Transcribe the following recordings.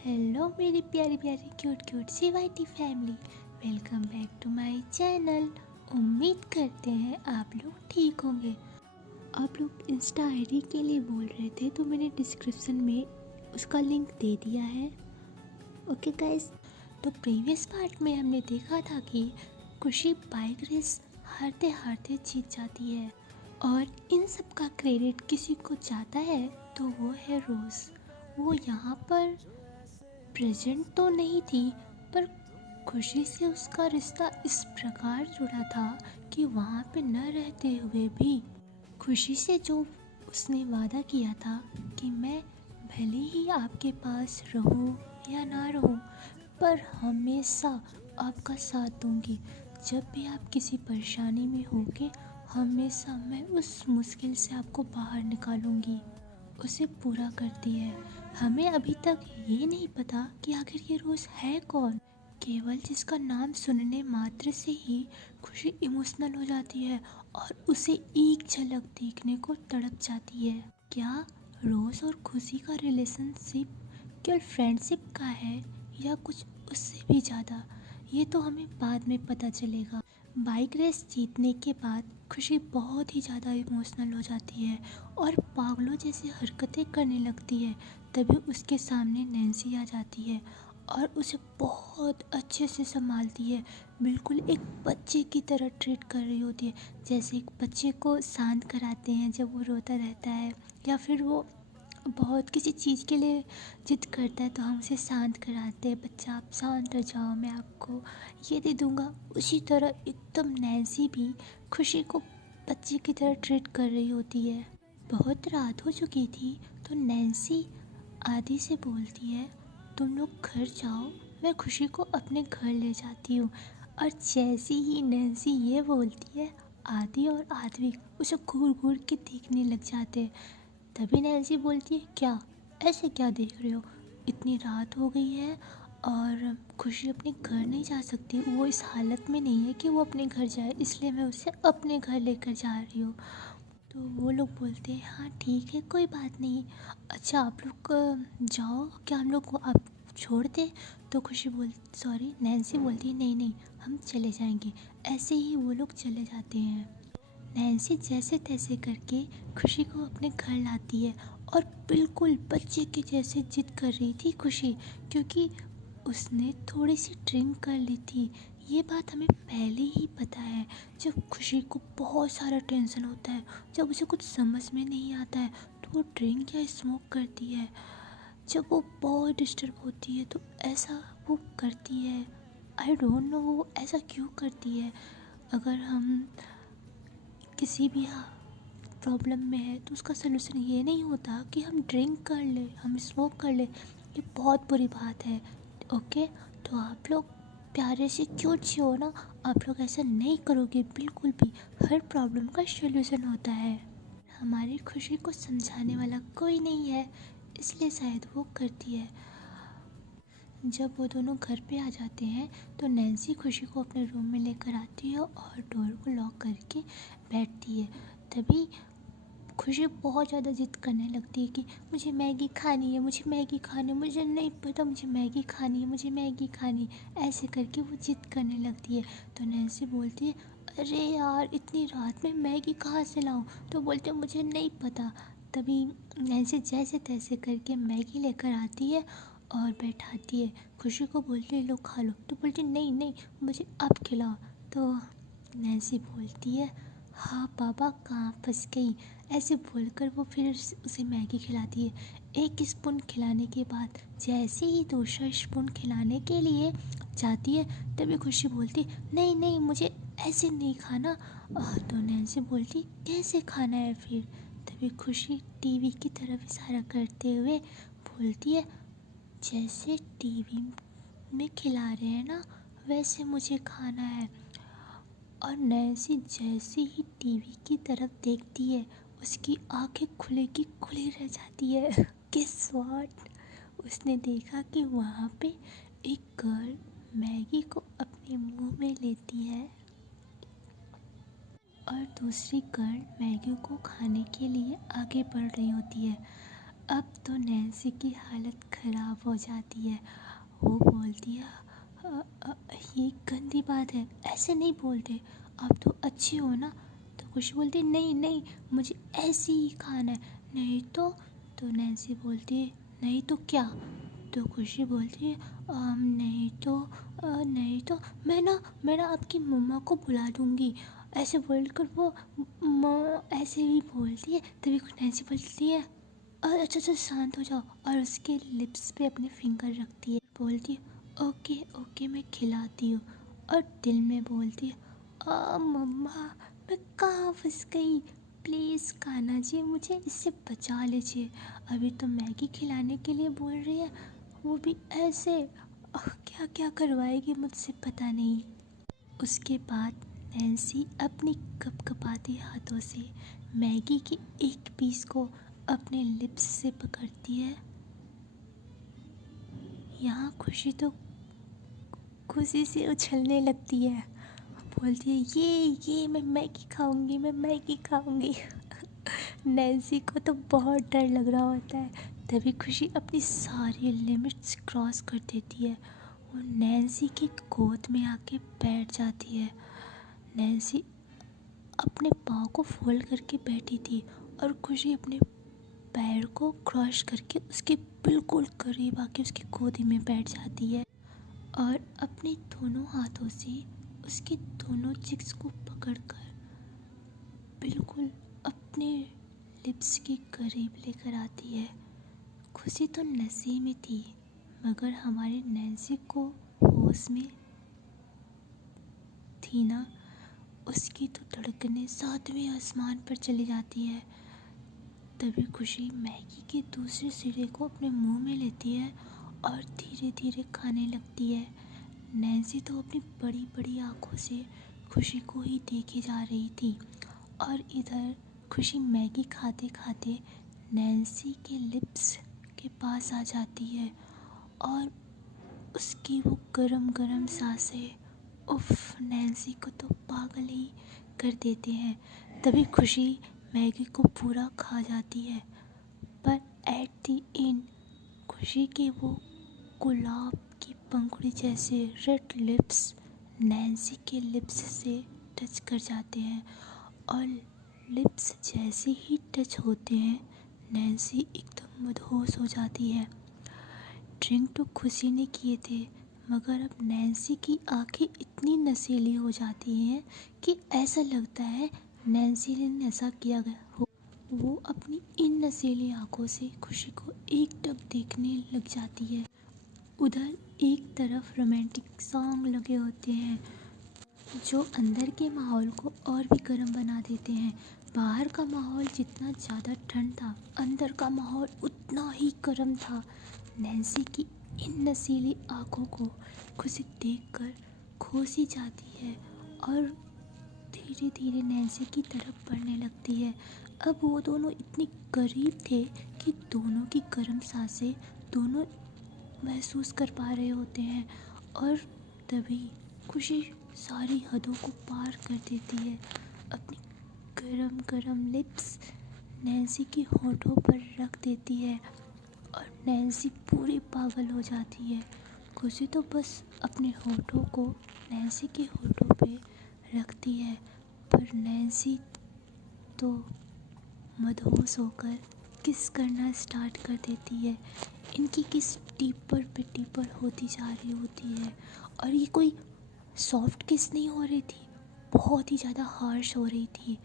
Hello मेरी प्यारी प्यारी क्यूट क्यूट सी वाइटी family, welcome back to my channel. उम्मीद करते हैं आप लोग ठीक होंगे। आप लोग इंस्टा आईडी के लिए बोल रहे थे तो मैंने डिस्क्रिप्शन में उसका लिंक दे दिया है। ओके गाइस, तो प्रीवियस पार्ट में हमने देखा था कि खुशी बाइक रेस हारते हारते जीत जाती है और इन सब का क्रेडिट किसी को जाता है तो वो है रोज़। वो यहाँ पर प्रेजेंट तो नहीं थी, पर खुशी से उसका रिश्ता इस प्रकार जुड़ा था कि वहाँ पे न रहते हुए भी खुशी से जो उसने वादा किया था कि मैं भले ही आपके पास रहूं या ना रहूं, पर हमेशा आपका साथ दूंगी। जब भी आप किसी परेशानी में होगे, हमेशा मैं उस मुश्किल से आपको बाहर निकालूंगी, उसे पूरा करती है। हमें अभी तक ये नहीं पता कि आखिर ये रोज़ है कौन, केवल जिसका नाम सुनने मात्र से ही खुशी इमोशनल हो जाती है और उसे एक झलक देखने को तड़प जाती है। क्या रोज़ और खुशी का रिलेशनशिप केवल फ्रेंडशिप का है या कुछ उससे भी ज़्यादा, ये तो हमें बाद में पता चलेगा। बाइक रेस जीतने के बाद खुशी बहुत ही ज़्यादा इमोशनल हो जाती है और पागलों जैसी हरकतें करने लगती है। तभी उसके सामने नैन्सी आ जाती है और उसे बहुत अच्छे से संभालती है, बिल्कुल एक बच्चे की तरह ट्रीट कर रही होती है। जैसे एक बच्चे को शांत कराते हैं जब वो रोता रहता है, या फिर वो बहुत किसी चीज़ के लिए जिद करता है तो हम उसे शांत कराते हैं, बच्चा आप शांत हो जाओ, मैं आपको ये दे दूँगा। उसी तरह एकदम नैन्सी भी खुशी को बच्चे की तरह ट्रीट कर रही होती है। बहुत रात हो चुकी थी तो नैन्सी आदि से बोलती है, तुम लोग घर जाओ, मैं खुशी को अपने घर ले जाती हूँ। और जैसी ही नैन्सी ये बोलती है, आदि और आद्विक उसे घूर घूर के देखने लग जाते हैं। तभी नैन्सी बोलती है, क्या ऐसे क्या देख रहे हो, इतनी रात हो गई है और खुशी अपने घर नहीं जा सकती, वो इस हालत में नहीं है कि वो अपने घर जाए, इसलिए मैं उसे अपने घर लेकर जा रही हूँ। तो वो लोग बोलते हैं, हाँ ठीक है कोई बात नहीं, अच्छा आप लोग जाओ, क्या हम लोग को आप छोड़ दें। तो खुशी बोल सॉरी नैन्सी बोलती है, नहीं नहीं हम चले जाएंगे। ऐसे ही वो लोग चले जाते हैं। नैन्सी जैसे तैसे करके खुशी को अपने घर लाती है और बिल्कुल बच्चे के जैसे जिद कर रही थी खुशी, क्योंकि उसने थोड़ी सी ड्रिंक कर ली थी। ये बात हमें पहले ही पता है। जब खुशी को बहुत सारा टेंशन होता है, जब उसे कुछ समझ में नहीं आता है, तो वो ड्रिंक या स्मोक करती है। जब वो बहुत डिस्टर्ब होती है तो ऐसा वो करती है। आई डोंट नो वो ऐसा क्यों करती है। अगर हम किसी भी प्रॉब्लम में है तो उसका सलूशन ये नहीं होता कि हम ड्रिंक कर ले, हम स्मोक कर ले। ये बहुत बुरी बात है। ओके, तो आप लोग प्यारे से क्यूट से हो ना, आप लोग ऐसा नहीं करोगे बिल्कुल भी। हर प्रॉब्लम का सलूशन होता है। हमारी खुशी को समझाने वाला कोई नहीं है, इसलिए शायद वो करती है। जब वो दोनों घर पे आ जाते हैं तो नैन्सी खुशी को अपने रूम में लेकर आती है और डोर को लॉक करके बैठती है। तभी खुशी बहुत ज़्यादा जिद करने लगती है कि मुझे मैगी खानी है, मुझे मैगी खानी है, मुझे नहीं पता, मुझे मैगी खानी है, मुझे मैगी खानी है। ऐसे करके वो जिद करने लगती है। तो नैन्सी बोलती है, अरे यार इतनी रात में मैगी कहाँ से लाऊं। तो बोलते मुझे नहीं पता। तभी नैन्सी जैसे तैसे करके मैगी लेकर आती है और बैठाती है। खुशी को बोलती है लो खा लो, तो बोलती नहीं नहीं मुझे आप खिलाओ। तो नैन्सी बोलती है, हाँ पापा कहाँ फंस गई। ऐसे बोलकर वो फिर उसे मैगी खिलाती है। एक स्पून खिलाने के बाद जैसे ही दूसरा स्पून खिलाने के लिए जाती है, तभी खुशी बोलती नहीं नहीं मुझे ऐसे नहीं खाना। तो नैन्सी बोलती कैसे खाना है फिर। तभी खुशी टीवी की तरफ इशारा करते हुए बोलती है, जैसे टीवी में खिला रहे हैं ना, वैसे मुझे खाना है। और नैन्सी जैसे ही टीवी की तरफ देखती है, उसकी आंखें खुले की खुली रह जाती है। गेस व्हाट, उसने देखा कि वहाँ पे एक गर्ल मैगी को अपने मुंह में लेती है और दूसरी गर्ल मैगी को खाने के लिए आगे बढ़ रही होती है। अब तो नैन्सी की हालत ख़राब हो जाती है। वो बोलती है "अ, अ, ये गंदी बात है, ऐसे नहीं बोलते, आप तो अच्छे हो ना"। तो खुशी बोलती है नहीं नहीं, मुझे ऐसे ही खाना है, नहीं तो नैन्सी बोलती है नहीं तो क्या"। तो खुशी बोलती है नहीं तो मैं ना आपकी मम्मा को बुला दूँगी"। ऐसे बोलकर वो ऐसे ही बोलती है। तभी नैन्सी बोलती है अच्छा अच्छा शांत हो जाओ, और उसके लिप्स पे अपने फिंगर रखती है। बोलती है ओके ओके मैं खिलाती हूँ, और दिल में बोलती है मम्मा मैं कहाँ फंस गई, प्लीज़ कान्हा जी मुझे इससे बचा लीजिए। अभी तो मैगी खिलाने के लिए बोल रही है, वो भी ऐसे क्या क्या करवाएगी मुझसे पता नहीं। उसके बाद नैन्सी अपनी कपकपाते हाथों से मैगी के एक पीस को अपने लिप्स से पकड़ती है। यहाँ खुशी तो खुशी से उछलने लगती है, बोलती है ये मैं मैगी खाऊंगी, मैं मैगी खाऊंगी। नैन्सी को तो बहुत डर लग रहा होता है। तभी खुशी अपनी सारी लिमिट्स क्रॉस कर देती है। वो नैन्सी की गोद में आके बैठ जाती है। नैन्सी अपने पाँव को फोल्ड करके बैठी थी, और खुशी अपने पैर को क्रॉस करके उसके बिल्कुल करीब आके उसकी गोदी में बैठ जाती है, और अपने दोनों हाथों से उसके दोनों चिक्स को पकड़कर बिल्कुल अपने लिप्स के करीब लेकर आती है। खुशी तो नशे में थी, मगर हमारी नैन्सी को होश में थी ना, उसकी तो धड़कनें 7वें आसमान पर चली जाती है। तभी खुशी मैगी के दूसरे सिरे को अपने मुंह में लेती है और धीरे धीरे खाने लगती है। नैन्सी तो अपनी बड़ी बड़ी आंखों से खुशी को ही देखे जा रही थी, और इधर खुशी मैगी खाते खाते नैन्सी के लिप्स के पास आ जाती है, और उसकी वो गरम गरम सांसें उफ नैन्सी को तो पागल ही कर देते हैं। तभी खुशी मैगी को पूरा खा जाती है, पर एट द एंड खुशी के वो गुलाब की पंखुड़ी जैसे रेड लिप्स नैन्सी के लिप्स से टच कर जाते हैं, और लिप्स जैसे ही टच होते हैं नैन्सी एकदम मदहोश हो जाती है। ड्रिंक तो खुशी ने किए थे, मगर अब नैन्सी की आंखें इतनी नशीली हो जाती हैं कि ऐसा लगता है नैन्सी ने नशा किया गया हो। वो अपनी इन नशीली आंखों से खुशी को एकटक देखने लग जाती है। उधर एक तरफ रोमांटिक सॉन्ग लगे होते हैं जो अंदर के माहौल को और भी गर्म बना देते हैं। बाहर का माहौल जितना ज़्यादा ठंड था, अंदर का माहौल उतना ही गर्म था। नैन्सी की इन नशीली आँखों को खुशी देखकर खो सी जाती है, और धीरे धीरे नैन्सी की तरफ बढ़ने लगती है। अब वो दोनों इतने करीब थे कि दोनों की गर्म सांसें दोनों महसूस कर पा रहे होते हैं, और तभी खुशी सारी हदों को पार कर देती है। अपनी गरम गरम लिप्स नैन्सी के होठों पर रख देती है, और नैन्सी पूरी पागल हो जाती है। खुशी तो बस अपने होठों को नैन्सी के होठों पे रखती है, पर नैन्सी तो मदहोश होकर किस करना स्टार्ट कर देती है। इनकी किस डीपर पे डीपर होती जा रही होती है, और ये कोई सॉफ्ट किस नहीं हो रही थी, बहुत ही ज़्यादा हार्श हो रही थी।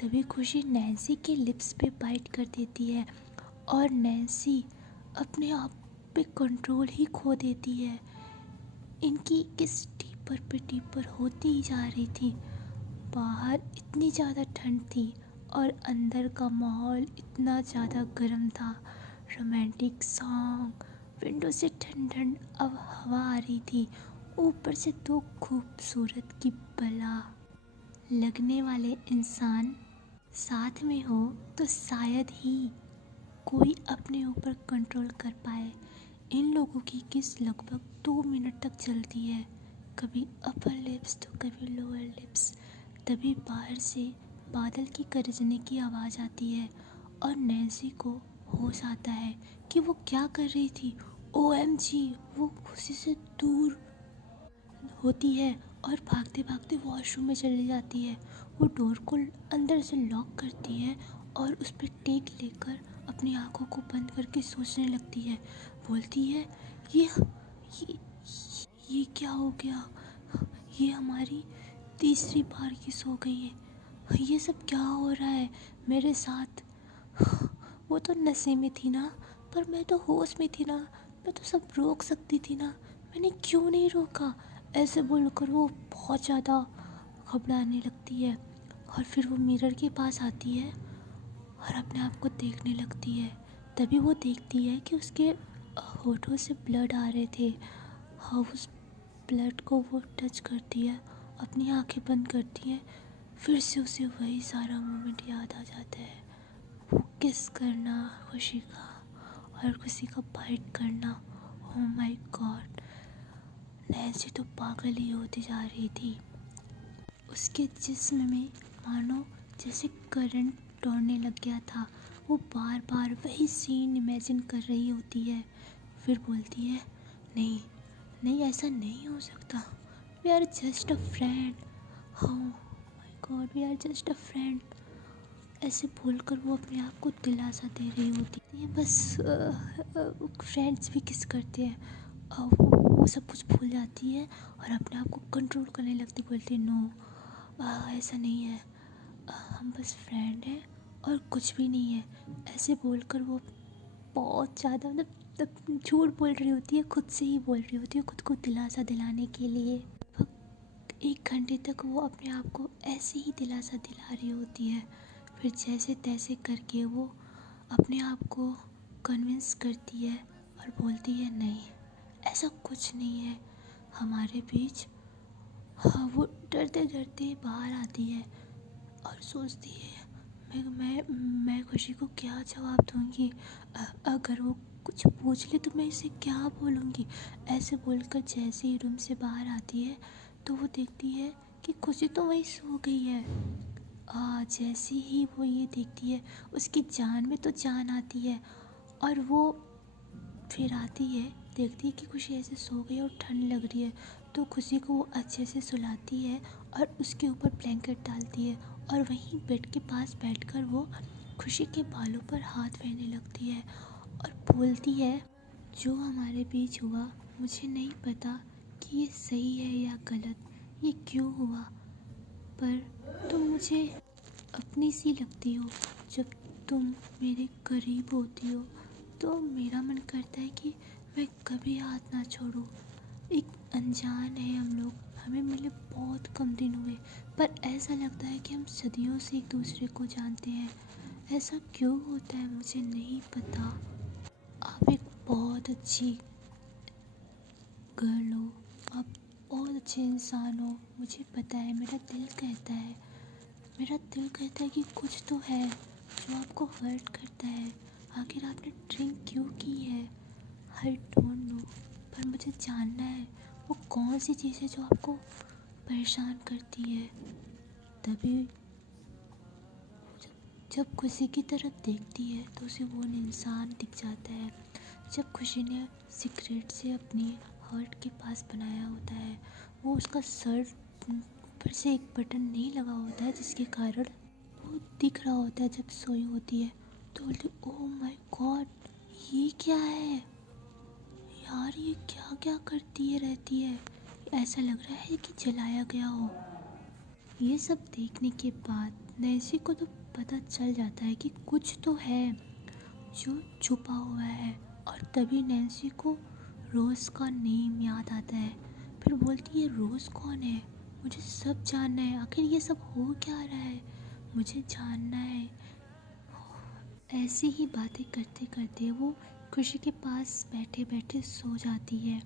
तभी खुशी नैन्सी के लिप्स पे बाइट कर देती है, और नैन्सी अपने आप पे कंट्रोल ही खो देती है। इनकी किस डीपर पे डीपर होती ही जा रही थी। बाहर इतनी ज़्यादा ठंड थी, और अंदर का माहौल इतना ज़्यादा गर्म था। रोमांटिक सॉन्ग, विंडो से ठंड ठंड अब हवा आ रही थी, ऊपर से दो खूबसूरत की बला लगने वाले इंसान साथ में हो तो शायद ही कोई अपने ऊपर कंट्रोल कर पाए। इन लोगों की किस लगभग 2 मिनट तक चलती है, कभी अपर लिप्स तो कभी लोअर लिप्स। तभी बाहर से बादल की गरजने की आवाज़ आती है, और नैन्सी को होश आता है कि वो क्या कर रही थी। OMG, वो खुशी से दूर होती है और भागते भागते वॉशरूम में चली जाती है। वो डोर को अंदर से लॉक करती है और उस पर टेक लेकर अपनी आंखों को बंद करके सोचने लगती है। बोलती है, ये ये क्या हो गया? ये हमारी तीसरी बार किस हो गई है? ये सब क्या हो रहा है मेरे साथ? वो तो नशे में थी ना, पर मैं तो होश में थी ना। मैं तो सब रोक सकती थी ना, मैंने क्यों नहीं रोका? ऐसे बोलकर वो बहुत ज़्यादा घबराने लगती है और फिर वो मिरर के पास आती है और अपने आप को देखने लगती है। तभी वो देखती है कि उसके होठों से ब्लड आ रहे थे। हाँ, उस ब्लड को वो टच करती है, अपनी आंखें बंद करती है। फिर से उसे वही सारा मोमेंट याद आ जाता है। वो किस करना खुशी का और खुशी का बाइट करना। ओह माय गॉड, नैन्सी तो पागल ही होती जा रही थी। उसके जिस्म में मानो जैसे करंट दौड़ने लग गया था। वो बार बार वही सीन इमेजिन कर रही होती है। फिर बोलती है, नहीं नहीं, ऐसा नहीं हो सकता। We are just a friend. How my god, we are just a friend. ऐसे बोलकर वो अपने आप को दिलासा दे रही होती है। बस फ्रेंड्स भी किस करते हैं। वो सब कुछ भूल जाती है और अपने आप को कंट्रोल करने लगती। बोलती है, नो, ऐसा नहीं है, हम बस फ्रेंड हैं और कुछ भी नहीं है। ऐसे बोलकर वो बहुत ज़्यादा मतलब झूठ बोल रही होती है, खुद से ही बोल रही होती है, खुद को दिलासा दिलाने के लिए। 1 घंटे तक वो अपने आप को ऐसे ही दिलासा दिला रही होती है। फिर जैसे तैसे करके वो अपने आप को कन्विंस करती है और बोलती है, नहीं, ऐसा कुछ नहीं है हमारे बीच। हाँ, वो डरते डरते बाहर आती है और सोचती है, मैं खुशी को क्या जवाब दूंगी? अगर वो कुछ पूछ ले तो मैं इसे क्या बोलूँगी? ऐसे बोलकर जैसे ही रूम से बाहर आती है तो वो देखती है कि खुशी तो वहीं सो गई है। जैसे ही वो ये देखती है, उसकी जान में तो जान आती है और वो फिर आती है, देखती है कि खुशी ऐसे सो गई और ठंड लग रही है। तो खुशी को वो अच्छे से सुलाती है और उसके ऊपर ब्लैंकेट डालती है और वहीं बेड के पास बैठकर वो खुशी के बालों पर हाथ फेरने लगती है और बोलती है, जो हमारे बीच हुआ मुझे नहीं पता कि ये सही है या गलत, ये क्यों हुआ, पर तुम मुझे अपनी सी लगती हो। जब तुम मेरे करीब होती हो तो मेरा मन करता है कि मैं कभी हाथ ना छोड़ूं। एक अनजान है हम लोग, हमें मिले बहुत कम दिन हुए, पर ऐसा लगता है कि हम सदियों से एक दूसरे को जानते हैं। ऐसा क्यों होता है मुझे नहीं पता। आप एक बहुत अच्छी गर्ल हो, आप बहुत अच्छे इंसान हो, मुझे पता है। मेरा दिल कहता है कि कुछ तो है जो आपको हर्ट करता है। आखिर आपने ड्रिंक क्यों की है? आई डोंट नो, पर मुझे जानना है वो कौन सी चीज़ है जो आपको परेशान करती है। तभी जब खुशी की तरफ देखती है तो उसे वो इंसान दिख जाता है जब खुशी ने सिगरेट से अपनी हार्ट के पास बनाया होता है। वो उसका सर ऊपर से एक बटन नहीं लगा होता है जिसके कारण वो दिख रहा होता है जब सोई होती है। तो बोलती, ओह माय गॉड, ये क्या है यार, ये क्या क्या करती है रहती है? ऐसा लग रहा है कि जलाया गया हो। ये सब देखने के बाद नैन्सी को तो पता चल जाता है कि कुछ तो है जो छुपा हुआ है। और तभी नैन्सी को रोज़ का नेम याद आता है। फिर बोलती है, रोज़ कौन है? मुझे सब जानना है, आखिर ये सब हो क्या रहा है, मुझे जानना है। ऐसी ही बातें करते करते वो खुशी के पास बैठे बैठे सो जाती है।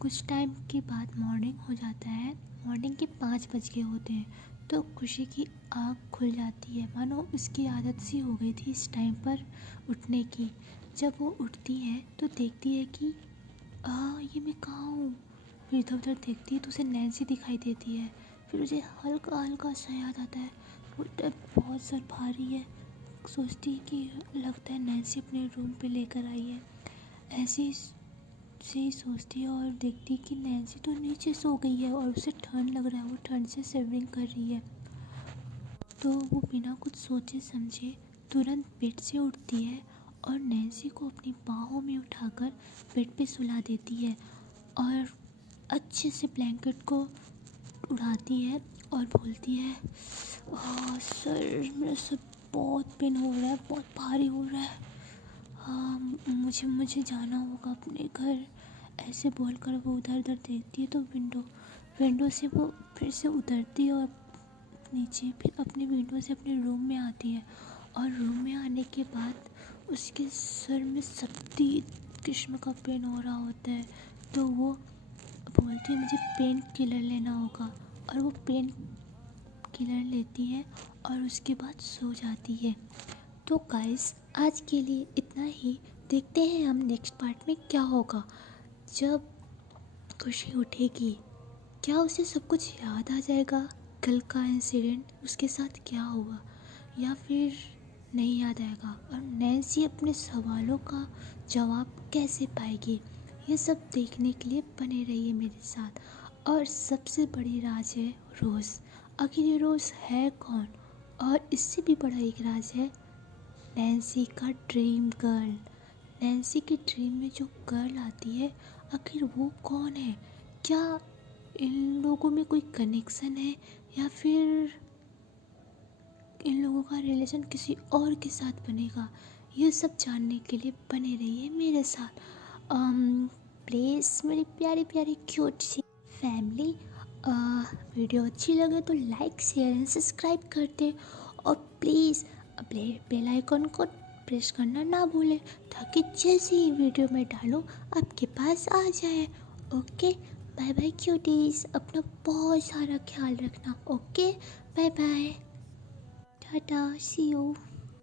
कुछ टाइम के बाद मॉर्निंग हो जाता है। मॉर्निंग के 5 बज गए होते हैं तो खुशी की आँख खुल जाती है, मानो उसकी आदत सी हो गई थी इस टाइम पर उठने की। जब वो उठती है तो देखती है कि ये मैं कहाँ हूँ। फिर इधर उधर देखती है तो उसे नैन्सी दिखाई देती है। फिर उसे हल्का हल्का सा याद आता है, बोलता है, बहुत सर भारी है, सोचती है कि लगता है नैन्सी अपने रूम पे लेकर आई है। ऐसे ही सोचती है और देखती है कि नैन्सी तो नीचे सो गई है और उसे ठंड लग रहा है, वो ठंड से शिवरिंग कर रही है। तो वो बिना कुछ सोचे समझे तुरंत बेड से उठती है और नैन्सी को अपनी बाहों में उठाकर बेड पे सुला देती है और अच्छे से ब्लैंकेट को उड़ाती है और बोलती है, सर मेरा सर बहुत पेन हो रहा है, बहुत भारी हो रहा है। हाँ, मुझे जाना होगा अपने घर। ऐसे बोलकर वो उधर उधर देखती है तो विंडो से वो फिर से उतरती है और नीचे फिर अपने विंडो से अपने रूम में आती है। और रूम में आने के बाद उसके सर में शदीद किस्म का पेन हो रहा होता है। तो वो बोलती है मुझे पेन किलर लेना होगा और वो पेन किलर लेती है और उसके बाद सो जाती है। तो गाइस, आज के लिए इतना ही। देखते हैं हम नेक्स्ट पार्ट में क्या होगा। जब खुशी उठेगी, क्या उसे सब कुछ याद आ जाएगा, कल का इंसिडेंट उसके साथ क्या हुआ, या फिर नहीं याद आएगा, और नैन्सी अपने सवालों का जवाब कैसे पाएगी। ये सब देखने के लिए बने रहिए मेरे साथ। और सबसे बड़ी राज है रोज़। आखिर ये रोज़ है कौन? और इससे भी बड़ा एक राज है नैन्सी का ड्रीम गर्ल। नैन्सी के ड्रीम में जो गर्ल आती है, आखिर वो कौन है? क्या इन लोगों में कोई कनेक्शन है, या फिर इन लोगों का रिलेशन किसी और के साथ बनेगा? ये सब जानने के लिए बने रहिए मेरे साथ। प्लीज़ मेरी प्यारी प्यारी क्यूट सी फैमिली, वीडियो अच्छी लगे तो लाइक शेयर एंड सब्सक्राइब कर दें। और प्लीज़ बेल आइकन को प्रेस करना ना भूलें, ताकि जैसे ही वीडियो में डालूं आपके पास आ जाए। ओके, बाय बाय क्यूटीज़, अपना बहुत सारा ख्याल रखना। Okay, bye bye, tata, see you.